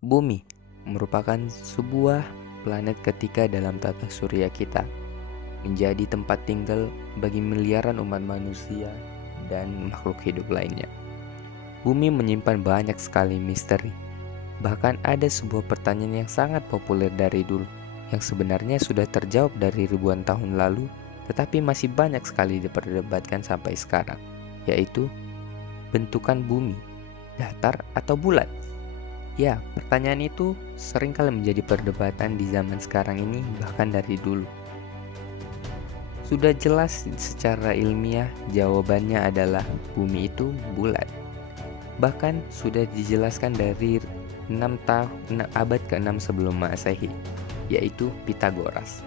Bumi merupakan sebuah planet ketiga dalam tata surya kita, menjadi tempat tinggal bagi miliaran umat manusia dan makhluk hidup lainnya. Bumi menyimpan banyak sekali misteri. Bahkan ada sebuah pertanyaan yang sangat populer dari dulu, yang sebenarnya sudah terjawab dari ribuan tahun lalu, tetapi masih banyak sekali diperdebatkan sampai sekarang, yaitu bentukan bumi, datar atau bulat. Ya, pertanyaan itu seringkali menjadi perdebatan di zaman sekarang ini, bahkan dari dulu. Sudah jelas secara ilmiah jawabannya adalah bumi itu bulat. Bahkan sudah dijelaskan dari 6 abad ke-6 sebelum Masehi, yaitu Pitagoras.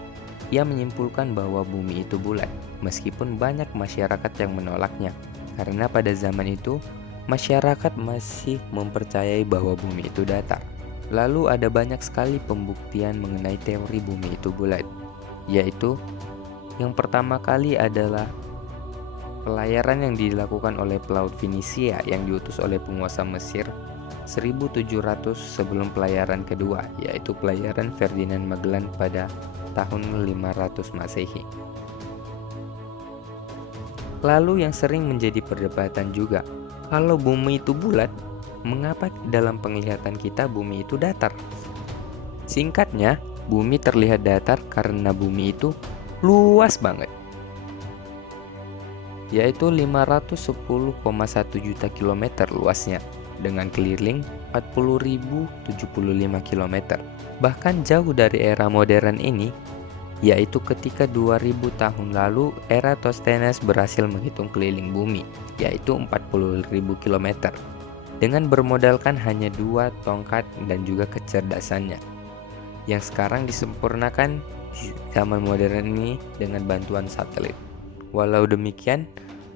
Ia menyimpulkan bahwa bumi itu bulat, meskipun banyak masyarakat yang menolaknya, karena pada zaman itu masyarakat masih mempercayai bahwa bumi itu datar. Lalu ada banyak sekali pembuktian mengenai teori bumi itu bulat, yaitu yang pertama kali adalah pelayaran yang dilakukan oleh pelaut Finisia yang diutus oleh penguasa Mesir 1700 sebelum pelayaran kedua, yaitu pelayaran Ferdinand Magellan pada tahun 500 Masehi. Lalu yang sering menjadi perdebatan juga, kalau bumi itu bulat, mengapa dalam penglihatan kita bumi itu datar? Singkatnya, bumi terlihat datar karena bumi itu luas banget, yaitu 510,1 juta kilometer luasnya, dengan keliling 40.075 km. Bahkan jauh dari era modern ini, yaitu ketika 2000 tahun lalu Eratosthenes berhasil menghitung keliling bumi, yaitu 40.000 km, dengan bermodalkan hanya 2 tongkat dan juga kecerdasannya, yang sekarang disempurnakan di zaman modern ini dengan bantuan satelit. Walau demikian,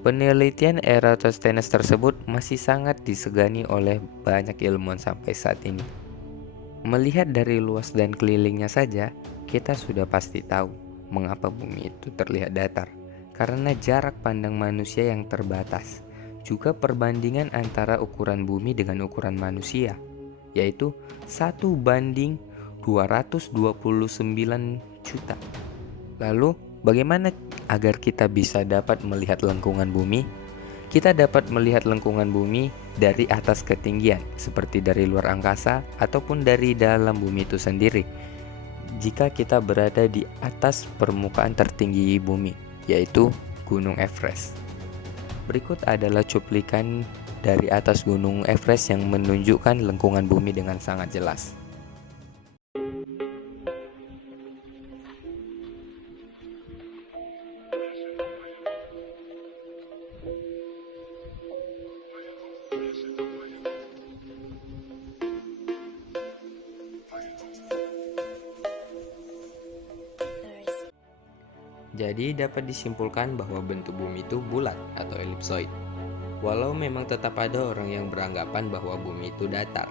penelitian Eratosthenes tersebut masih sangat disegani oleh banyak ilmuwan sampai saat ini. Melihat dari luas dan kelilingnya saja, kita sudah pasti tahu mengapa bumi itu terlihat datar, karena jarak pandang manusia yang terbatas. Juga perbandingan antara ukuran bumi dengan ukuran manusia, yaitu 1:229 juta. Lalu, bagaimana agar kita bisa dapat melihat lengkungan bumi? Kita dapat melihat lengkungan bumi dari atas ketinggian, seperti dari luar angkasa ataupun dari dalam bumi itu sendiri. Jika kita berada di atas permukaan tertinggi bumi, yaitu Gunung Everest. Berikut adalah cuplikan dari atas Gunung Everest yang menunjukkan lengkungan bumi dengan sangat jelas. Jadi dapat disimpulkan bahwa bentuk bumi itu bulat atau elipsoid. Walau memang tetap ada orang yang beranggapan bahwa bumi itu datar.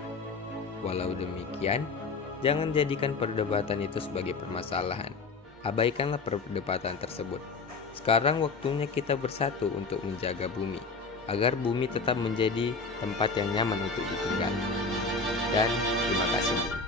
Walau demikian, jangan jadikan perdebatan itu sebagai permasalahan. Abaikanlah perdebatan tersebut. Sekarang waktunya kita bersatu untuk menjaga bumi, agar bumi tetap menjadi tempat yang nyaman untuk ditinggali. Dan terima kasih.